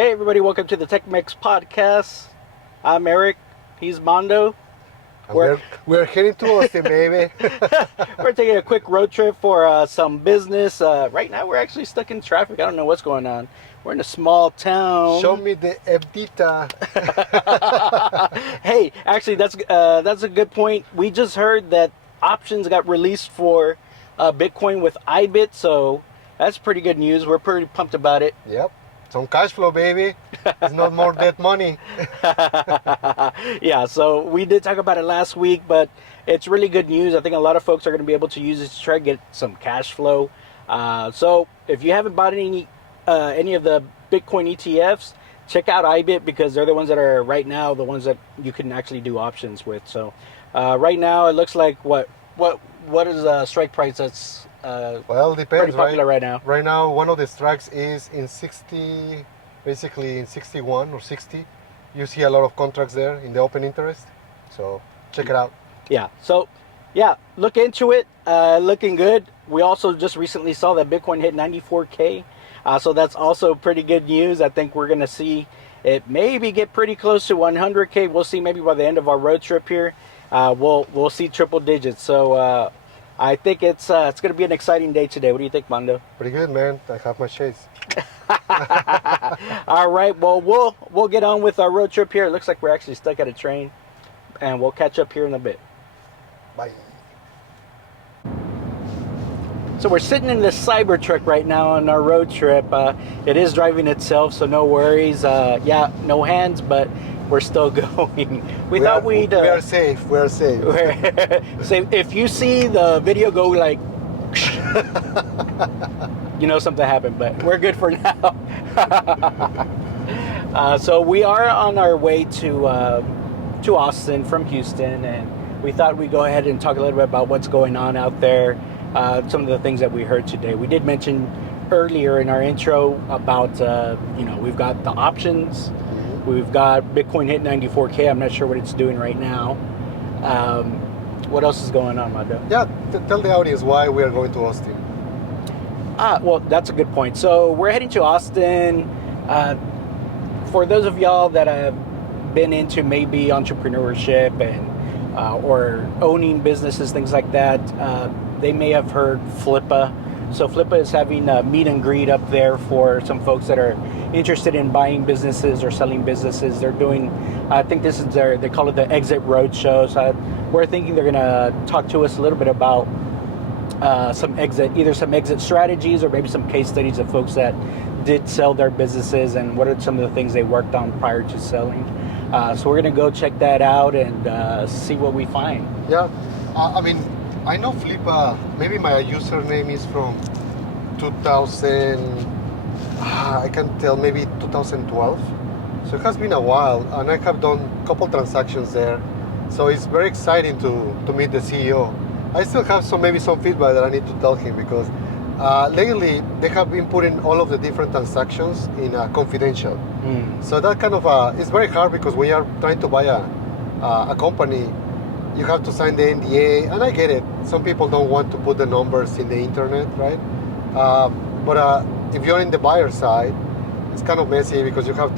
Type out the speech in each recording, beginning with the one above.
Hey everybody, welcome to the Tech-Mex Podcast. I'm Eric, he's Mondo. We're heading to Austin, baby. We're taking a quick road trip for some business. Right now we're actually stuck in traffic. I don't know what's going on. We're in a small town. Show me the Evdita. Hey, actually that's a good point. We just heard that options got released for Bitcoin with Ibit, so that's pretty good news. We're pretty pumped about it. Yep. Some cash flow, baby. It's not more dead money. Yeah, so we did talk about it last week, but it's really good news. I think a lot of folks are going to be able to use it to try to get some cash flow. So if you haven't bought any of the Bitcoin ETFs, check out Ibit because they're the ones that are right now the ones that you can actually do options with. So right now it looks like what is a strike price that's well, depends, pretty popular right now. Right now, one of the strikes is in 60, basically in 61 or 60. You see a lot of contracts there in the open interest. So check it out. Yeah. So yeah, look into it. Looking good. We also just recently saw that Bitcoin hit 94K. So that's also pretty good news. I think we're going to see it maybe get pretty close to 100K. We'll see maybe by the end of our road trip here. We'll see triple digits. So I think it's going to be an exciting day today. What do you think, Mondo? Pretty good, man. I have my shades. All right. Well, we'll get on with our road trip here. It looks like we're actually stuck at a train, and we'll catch up here in a bit. Bye. So we're sitting in this Cybertruck right now on our road trip. It is driving itself, so no worries. Yeah, no hands, but we're still going. We thought we'd... we are safe. We are safe. So if you see the video go like... you know something happened, but we're good for now. So we are on our way to Austin from Houston, and we thought we'd go ahead and talk a little bit about what's going on out there. Some of the things that we heard today. We did mention earlier in our intro about, we've got the options. We've got Bitcoin hit 94K. I'm not sure what it's doing right now. What else is going on, Mado? Yeah, tell the audience why we are going to Austin. Well, that's a good point. So we're heading to Austin. For those of y'all that have been into maybe entrepreneurship and or owning businesses, things like that, they may have heard Flippa. So Flippa is having a meet and greet up there for some folks that are interested in buying businesses or selling businesses. They're doing, I think this is they call it the Exit Roadshow. So we're thinking they're going to talk to us a little bit about either some exit strategies or maybe some case studies of folks that did sell their businesses and what are some of the things they worked on prior to selling. So we're going to go check that out and see what we find. Yeah, I know Flippa, maybe my username is from 2000, I can't tell, maybe 2012. So it has been a while, and I have done a couple transactions there. So it's very exciting to meet the CEO. I still have some feedback that I need to tell him because lately they have been putting all of the different transactions in confidential. So that kind of, it's very hard because when you're trying to buy a company, you have to sign the NDA, and I get it. Some people don't want to put the numbers in the internet, right? But if you're in the buyer side, it's kind of messy because you're trying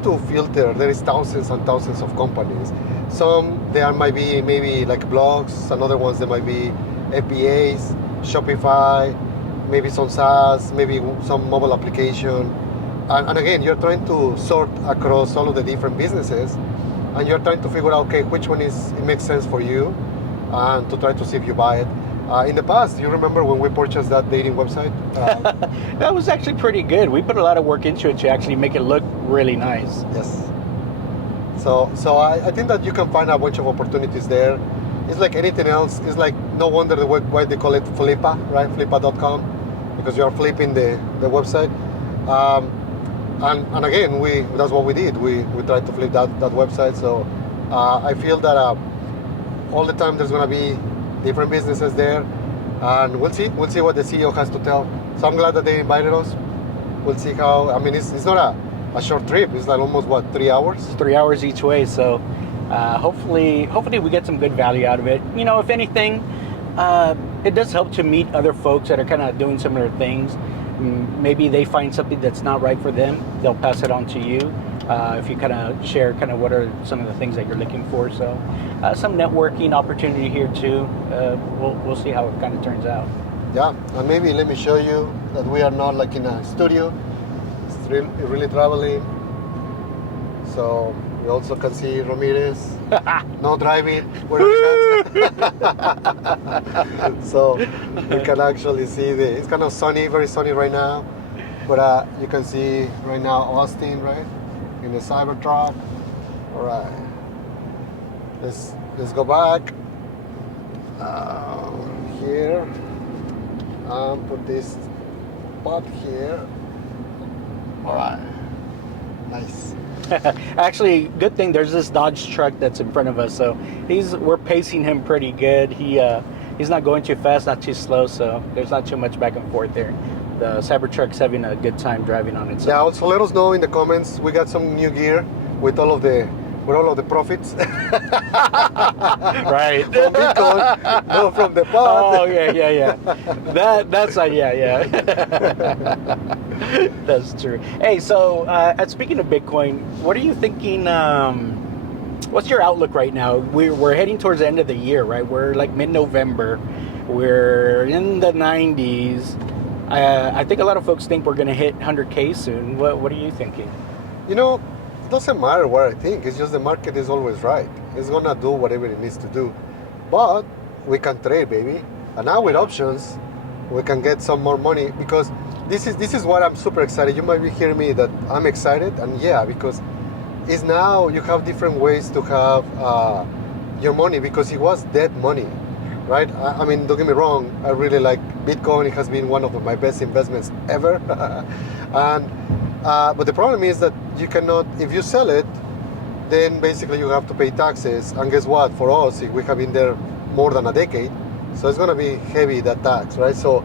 to filter. There is thousands and thousands of companies. Some there might be maybe like blogs, and other ones there might be FBAs, Shopify, maybe some SaaS, maybe some mobile application. And again, you're trying to sort across all of the different businesses. And you're trying to figure out, okay, which one it makes sense for you, and to try to see if you buy it. In the past, you remember when we purchased that dating website? That was actually pretty good. We put a lot of work into it to actually make it look really nice. Yes. So I think that you can find a bunch of opportunities there. It's like anything else. It's like no wonder why they call it Flippa, right? Flippa.com, because you are flipping the website. And again, that's what we did. We tried to flip that website. So I feel that all the time there's going to be different businesses there, and we'll see what the CEO has to tell. So I'm glad that they invited us. We'll see how. It's not a short trip. It's like almost 3 hours. 3 hours each way. So hopefully we get some good value out of it. If anything, it does help to meet other folks that are kind of doing similar things. maybe they find something that's not right for them, they'll pass it on to you. If you kind of share kind of what are some of the things that you're looking for. So some networking opportunity here too. We'll see how it kind of turns out. Yeah, and maybe let me show you that we are not like in a studio. It's really traveling. So we also can see Ramirez, no driving. So we can actually see it's kind of sunny, very sunny right now. But you can see right now Austin, right, in the Cybertruck. All right, let's go back here and put this pot here. All right, nice. Actually, good thing there's this Dodge truck that's in front of us, so we're pacing him pretty good. He's not going too fast, not too slow, so there's not too much back and forth there. The Cybertruck's having a good time driving on it. Yeah, also let us know in the comments. We got some new gear with all of the profits. Right. From Bitcoin, no, from the pot. Oh yeah. That's yeah. That's true. Hey, so speaking of Bitcoin, what are you thinking? What's your outlook right now? We're heading towards the end of the year, right? We're like mid-November. We're in the 90s. I think a lot of folks think we're going to hit 100K soon. What are you thinking? It doesn't matter what I think. It's just the market is always right. It's gonna do whatever it needs to do. But we can trade, baby. And now with options, we can get some more money, because this is what I'm super excited. You might be hearing me that I'm excited, and yeah, because it's now you have different ways to have your money, because it was dead money, right? I mean, don't get me wrong. I really like Bitcoin. It has been one of my best investments ever. But the problem is that you cannot, if you sell it, then basically you have to pay taxes. And guess what? For us, we have been there more than a decade, so it's going to be heavy, that tax, right? So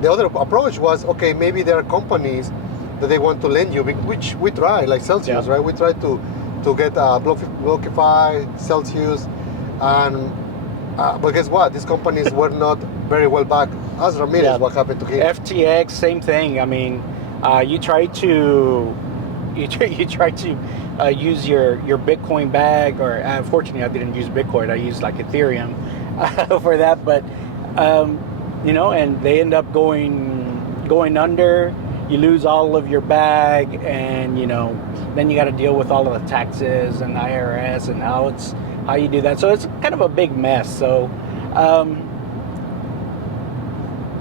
the other approach was, okay, maybe there are companies that they want to lend you, which we try, like Celsius, right? We try to get Blockify, Celsius, and but guess what? These companies were not very well backed. As Ramirez, what happened to him? FTX, same thing. I mean, you try to use your Bitcoin bag, or unfortunately I didn't use Bitcoin. I used like Ethereum for that, but and they end up going under. You lose all of your bag, and then you got to deal with all of the taxes and IRS and how you do that. So it's kind of a big mess. So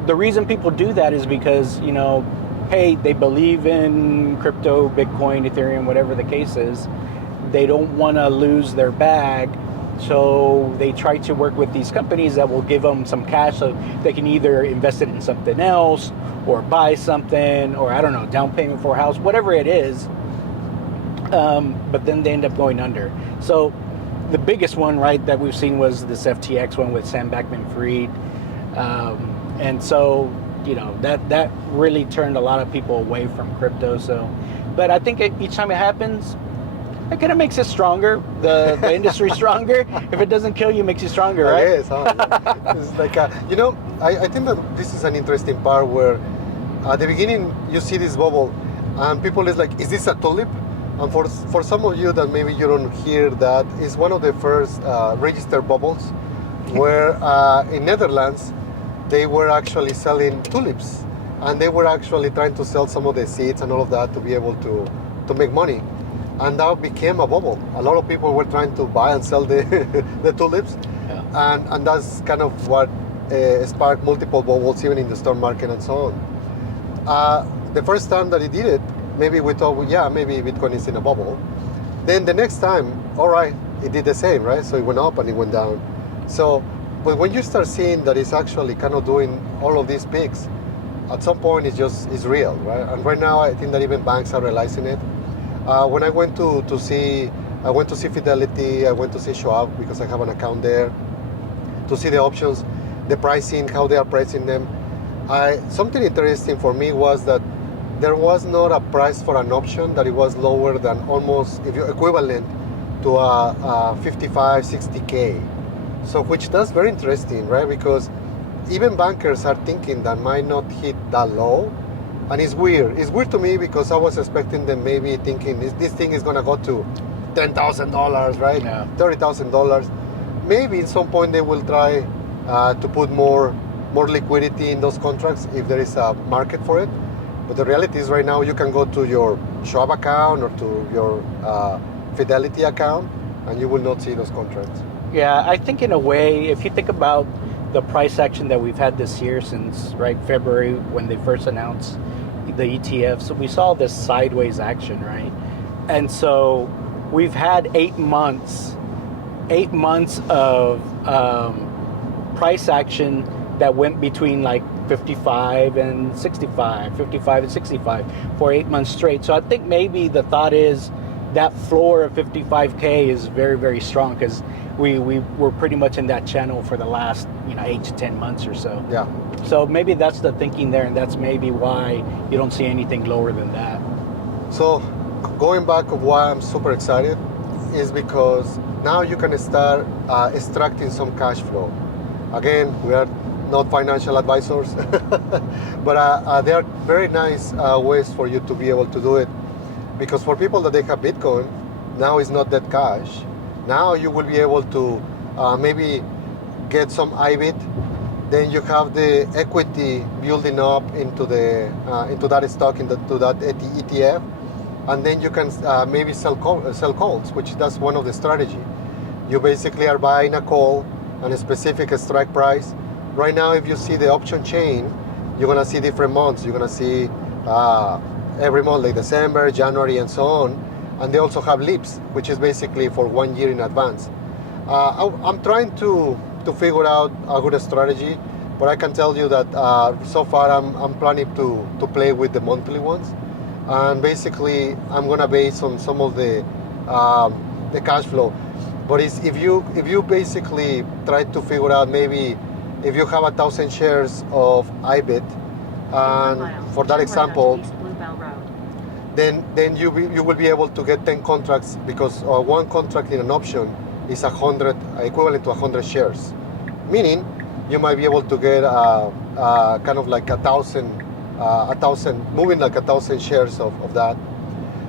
the reason people do that is because hey, they believe in crypto, Bitcoin, Ethereum, whatever the case is. They don't want to lose their bag, so they try to work with these companies that will give them some cash so they can either invest it in something else or buy something, or I don't know, down payment for a house, whatever it is. But then they end up going under. So the biggest one, right, that we've seen was this FTX one with Sam Bankman-Fried. And so that really turned a lot of people away from crypto. So, but I think each time it happens, it kind of makes it stronger. The industry stronger. If it doesn't kill you, it makes you stronger, right? Yes. It's like I think that this is an interesting part where at the beginning you see this bubble, and people is like, is this a tulip? And for some of you that maybe you don't hear that, it's one of the first registered bubbles, where in Netherlands, they were actually selling tulips, and they were actually trying to sell some of the seeds and all of that to be able to make money. And that became a bubble. A lot of people were trying to buy and sell the tulips. Yeah. And that's kind of what sparked multiple bubbles, even in the stock market and so on. The first time that he did it, maybe we thought, yeah, maybe Bitcoin is in a bubble. Then the next time, all right, it did the same, right? So it went up and it went down. So, but when you start seeing that it's actually kind of doing all of these peaks, at some point it's real, right? And right now I think that even banks are realizing it. When I went to see Fidelity, I went to see Schwab because I have an account there, to see the options, the pricing, how they are pricing them. Something interesting for me was that there was not a price for an option that it was lower than almost, if you equivalent to a 55, 60K. So which that's very interesting, right? Because even bankers are thinking that might not hit that low. And it's weird. It's weird to me because I was expecting them maybe thinking this thing is gonna go to $10,000, right? Yeah. $30,000. Maybe at some point they will try to put more liquidity in those contracts if there is a market for it. But the reality is right now you can go to your Schwab account or to your Fidelity account and you will not see those contracts. Yeah, I think in a way, if you think about the price action that we've had this year since February when they first announced the ETFs, we saw this sideways action, right? And so we've had 8 months of price action that went between like 55 and 65, 55 and 65 for 8 months straight. So I think maybe the thought is that floor of 55K is very, very strong because we were pretty much in that channel for the last 8 to 10 months or so. Yeah. So maybe that's the thinking there, and that's maybe why you don't see anything lower than that. So going back of why I'm super excited is because now you can start extracting some cash flow. Again, we are not financial advisors, but there are very nice ways for you to be able to do it. Because for people that they have Bitcoin, now is not that cash. Now you will be able to maybe get some IBIT. Then you have the equity building up into that stock, into that ETF, and then you can maybe sell calls, which that's one of the strategy. You basically are buying a call and a specific strike price. Right now, if you see the option chain, you're gonna see different months. You're gonna see every month, like December, January, and so on. And they also have leaps, which is basically for 1 year in advance. I'm trying to figure out a good strategy, but I can tell you that so far I'm planning to play with the monthly ones. And basically, I'm gonna base on some of the cash flow. But if you basically try to figure out maybe if you have 1,000 shares of IBIT, and for that example, then you will be able to get 10 contracts because one contract in an option is equivalent to 100 shares. Meaning, you might be able to get kind of like 1,000, moving like 1,000 shares of that.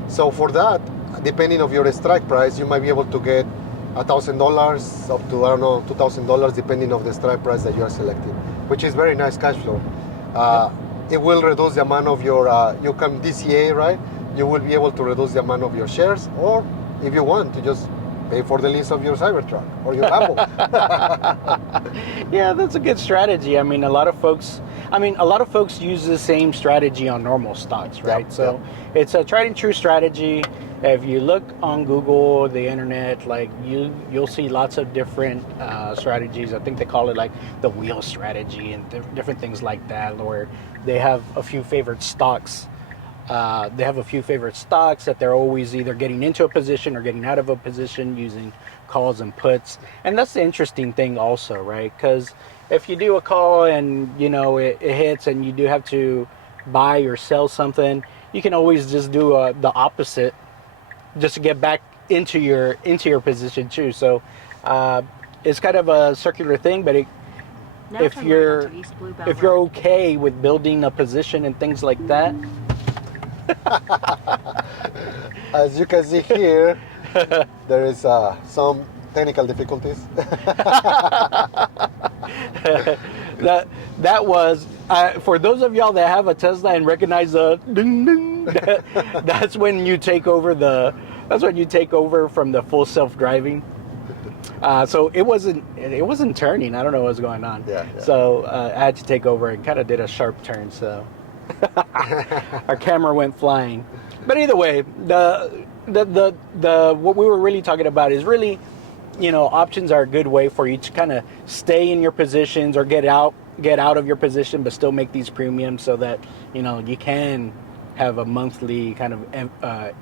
So for that, depending on your strike price, you might be able to get $1,000 up to $2,000 depending on the strike price that you are selecting, which is very nice cash flow. It will reduce the amount of your you can DCA, right? You will be able to reduce the amount of your shares, or if you want to just pay for the lease of your Cybertruck or your Lambo. Yeah, that's a good strategy. I mean, a lot of folks use the same strategy on normal stocks, right? Yep, So it's a tried and true strategy. If you look on Google, the internet, like you'll see lots of different strategies. I think they call it like the wheel strategy and different things like that, where they have a few favorite stocks. That they're always either getting into a position or getting out of a position using calls and puts. And that's the interesting thing also, right? Because if you do a call and it hits and you do have to buy or sell something, you can always just do the opposite just to get back into your position too. So it's kind of a circular thing, but if you're okay with building a position and things like that. As you can see here, there is some technical difficulties. that was for those of y'all that have a Tesla and recognize the ding ding. That's when you take over from the full self-driving. So it wasn't turning. I don't know what's going on. Yeah. So I had to take over and kind of did a sharp turn. So our camera went flying. But either way, the what we were really talking about is really, options are a good way for you to kind of stay in your positions or get out of your position, but still make these premiums so that you can have a monthly kind of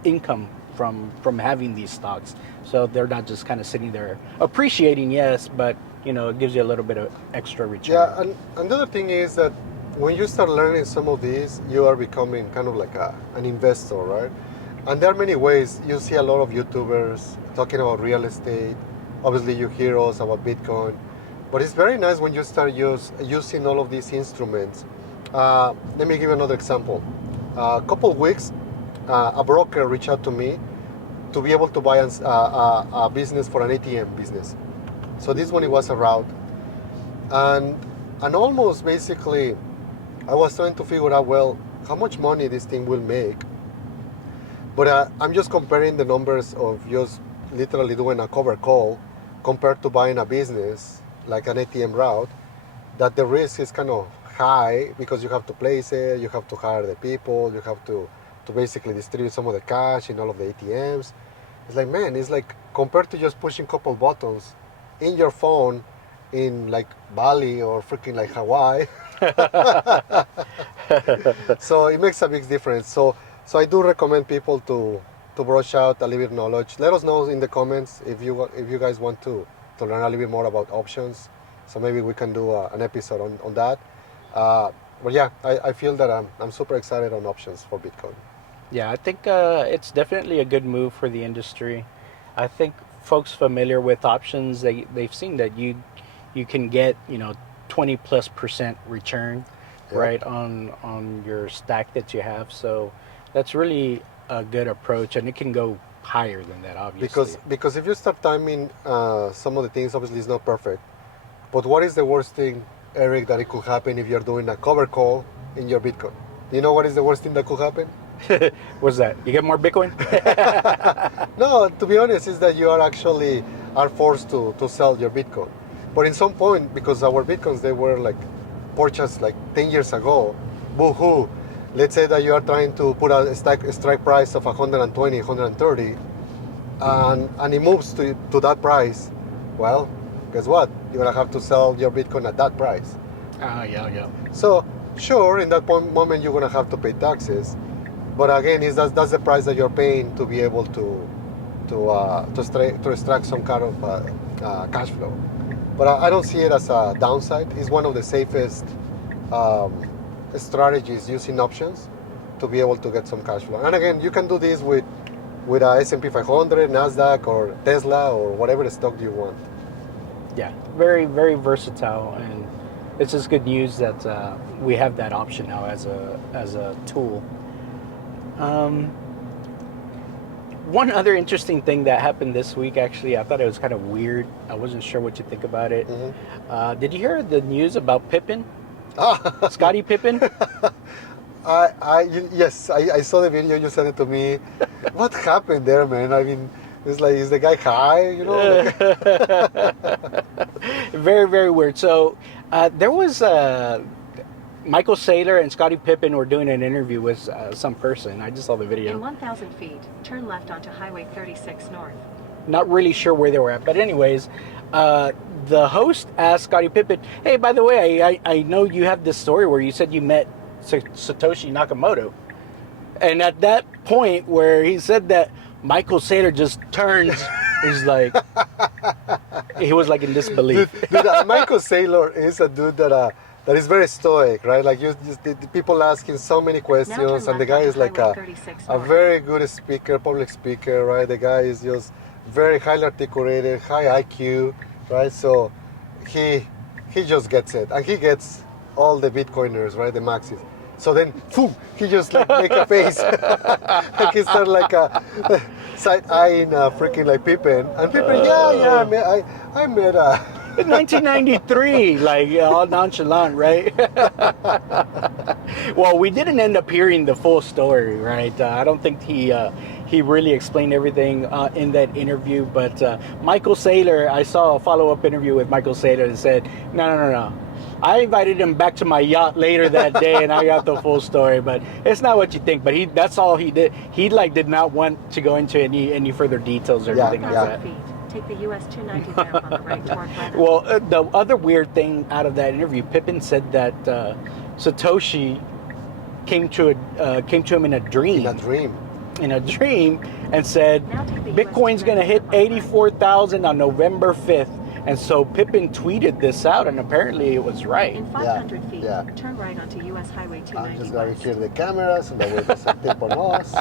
income from having these stocks. So they're not just kind of sitting there appreciating, yes, but it gives you a little bit of extra return. Yeah, and another thing is that when you start learning some of these, you are becoming kind of like an investor, right? And there are many ways. You see a lot of YouTubers talking about real estate. Obviously, you hear us about Bitcoin. But it's very nice when you start using all of these instruments. Let me give you another example. A couple of weeks, a broker reached out to me to be able to buy a business for an ATM business. So this one, it was a route. And almost basically, I was trying to figure out, well, how much money this thing will make. But I'm just comparing the numbers of just literally doing a cover call compared to buying a business like an ATM route, that the risk is kind of high because you have to place it, you have to hire the people, you have to basically distribute some of the cash in all of the ATMs. It's like, man, it's like compared to just pushing a couple buttons in your phone in like Bali or freaking like Hawaii. So it makes a big difference. So I do recommend people to brush out a little bit of knowledge. Let us know in the comments if you guys want to learn a little bit more about options. So maybe we can do an episode on that. But yeah, I feel that I'm super excited on options for Bitcoin. Yeah, I think it's definitely a good move for the industry. I think folks familiar with options, they've seen that you can get 20+% return, Yeah. right, on your stack that you have. So that's really a good approach, and it can go higher than that, obviously. Because if you start timing some of the things, obviously it's not perfect. But what is the worst thing, Eric, that it could happen if you're doing a cover call in your Bitcoin? You know what is the worst thing that could happen? What's that? You get more Bitcoin? No, to be honest, is that you are forced to sell your Bitcoin. But in some point, because our Bitcoins, they were like purchased like 10 years ago, boo-hoo. Let's say that you are trying to put a strike price of 120, 130, and it moves to that price. Well, guess what? You're gonna have to sell your Bitcoin at that price. Yeah. So sure, in that moment you're gonna have to pay taxes, but again, that's the price that you're paying to be able to extract some kind of cash flow. But I don't see it as a downside. It's one of the safest strategies using options to be able to get some cash flow. And again, you can do this with S&P 500, Nasdaq, or Tesla, or whatever stock you want. Yeah, very, very versatile, and it's just good news that we have that option now as a tool. One other interesting thing that happened this week, actually, I thought it was kind of weird. I wasn't sure what you think about it. Mm-hmm. Did you hear the news about Pippen? Scottie Pippen? Yes, I saw the video, you sent it to me. What happened there, man? I mean, it's like, is the guy high, Very, very weird. So there was Michael Saylor and Scottie Pippen were doing an interview with some person. I just saw the video. In 1,000 feet, turn left onto Highway 36 North. Not really sure where they were at, but anyways, the host asked Scottie Pippen, "Hey, by the way, I know you have this story where you said you met Satoshi Nakamoto," and at that point where he said that, Michael Saylor just turns. He's like, he was like in disbelief. Dude, Michael Saylor is a dude that is very stoic, right? Like the people ask him so many questions, and the guy is like a very good speaker, public speaker, right? The guy is just very highly articulated, high IQ, right? So he just gets it, and he gets all the Bitcoiners, right? The maxis. So then, boom, he just like make a face, like he started like side eyeing freaking like Pippen, and Pippen, yeah, I met In 1993, like all nonchalant, right? Well, we didn't end up hearing the full story, right? I don't think he really explained everything in that interview. But Michael Saylor, I saw a follow-up interview with Michael Saylor that said, no. I invited him back to my yacht later that day, and I got the full story. But it's not what you think. But that's all he did. He did not want to go into any further details or anything like that. Take the US 290 ramp on the right toward Brennan. Well, the other weird thing out of that interview, Pippen said that Satoshi came to him in a dream. In a dream, and said Bitcoin's going to hit 84,000 on November 5th. And so Pippen tweeted this out, and apparently it was right. In 500 feet, turn right onto US Highway 290 I'm just going to hear the cameras, and that way there's a tip on us.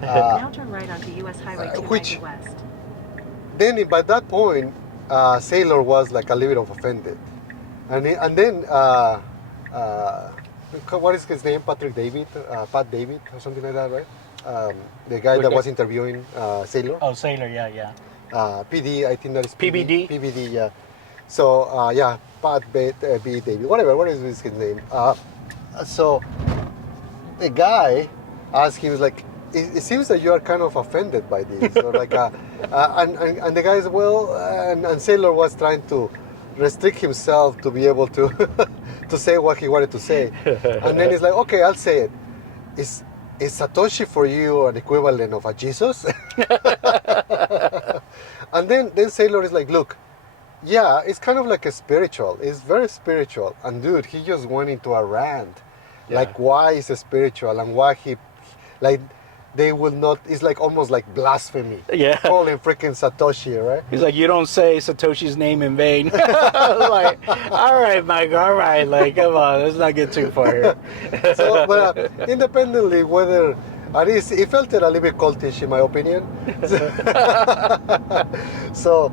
Now turn right onto US Highway 290 West. Then by that point, Sailor was like a little bit of offended, and then what is his name? Patrick David, Pat David, or something like that, right? The guy that was interviewing Sailor. Oh, Sailor, yeah. PD, I think that is PBD? PBD, yeah. So, Pat B. David, whatever, what is his name? So, the guy asked him, like, it seems that you are kind of offended by this. Or like, and the guy is, well, and Sailor was trying to restrict himself to be able to to say what he wanted to say. And then he's like, okay, I'll say it. Is Satoshi for you an equivalent of a Jesus? And then Sailor is like, look, yeah, it's kind of like a spiritual. It's very spiritual. And dude, he just went into a rant. Yeah. Like, why is it spiritual and why he, like, they will not, it's like almost like blasphemy. Yeah. Calling freaking Satoshi, right? He's like, you don't say Satoshi's name in vain. Like, all right, Mike, all right. Like, come on, let's not get too far here. So, but independently, whether, at least it felt a little bit cultish in my opinion. So,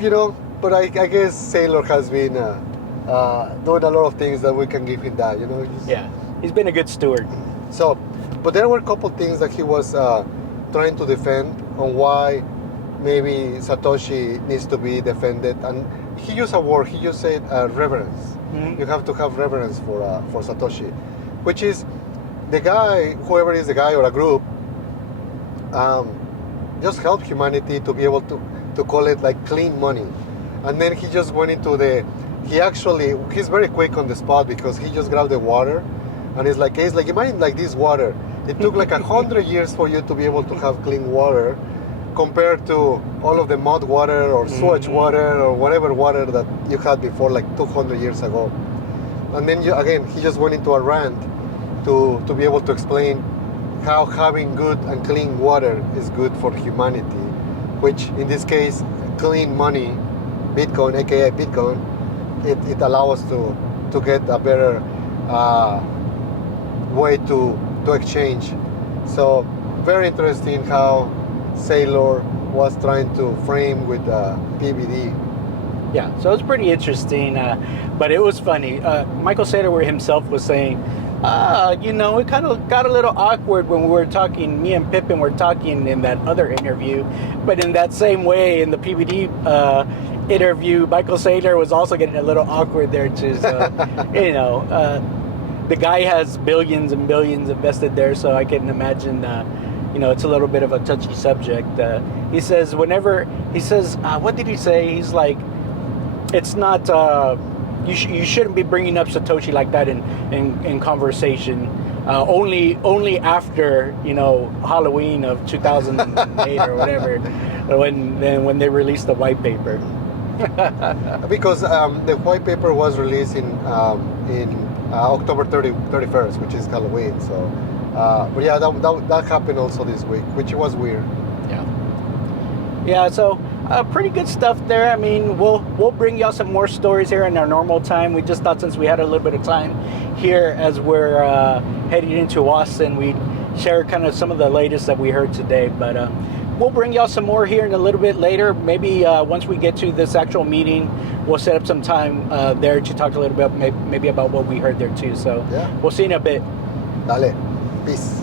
you know, but I guess Sailor has been doing a lot of things that we can give him that, you know. Yeah, he's been a good steward. So, but there were a couple things that he was trying to defend on why maybe Satoshi needs to be defended, and he used a word. He just said reverence. Mm-hmm. You have to have reverence for Satoshi, which is the guy, whoever is the guy or a group, just help humanity to be able to call it like clean money, and then he just went into he's very quick on the spot because he just grabbed the water. And it's like imagine like this water. It took like 100 years for you to be able to have clean water, compared to all of the mud water or sewage water or whatever water that you had before, like 200 years ago. And then he just went into a rant to be able to explain how having good and clean water is good for humanity, which in this case, clean money, Bitcoin, aka Bitcoin, it allows us to get a better way to exchange. So very interesting how Sailor was trying to frame with PBD. Yeah, so it's pretty interesting, but it was funny. Michael Saylor himself was saying, you know, it kind of got a little awkward when we were talking, me and Pippin were talking in that other interview, but in that same way, in the PBD interview, Michael Saylor was also getting a little awkward there too, so, you know, the guy has billions and billions invested there, so I can imagine, you know, it's a little bit of a touchy subject. He says what did he say? He's like, it's not, you shouldn't be bringing up Satoshi like that in conversation. Only after, you know, Halloween of 2008 or whatever, when they released the white paper. Because the white paper was released in October 31st, which is Halloween. So, but yeah, that happened also this week, which was weird. Yeah. So pretty good stuff there. I mean, we'll bring y'all some more stories here in our normal time. We just thought since we had a little bit of time here as we're heading into Austin, we'd share kind of some of the latest that we heard today. But we'll bring y'all some more here in a little bit later. Maybe once we get to this actual meeting, we'll set up some time there to talk a little bit maybe about what we heard there too. So yeah. We'll see you in a bit. Dale. Peace.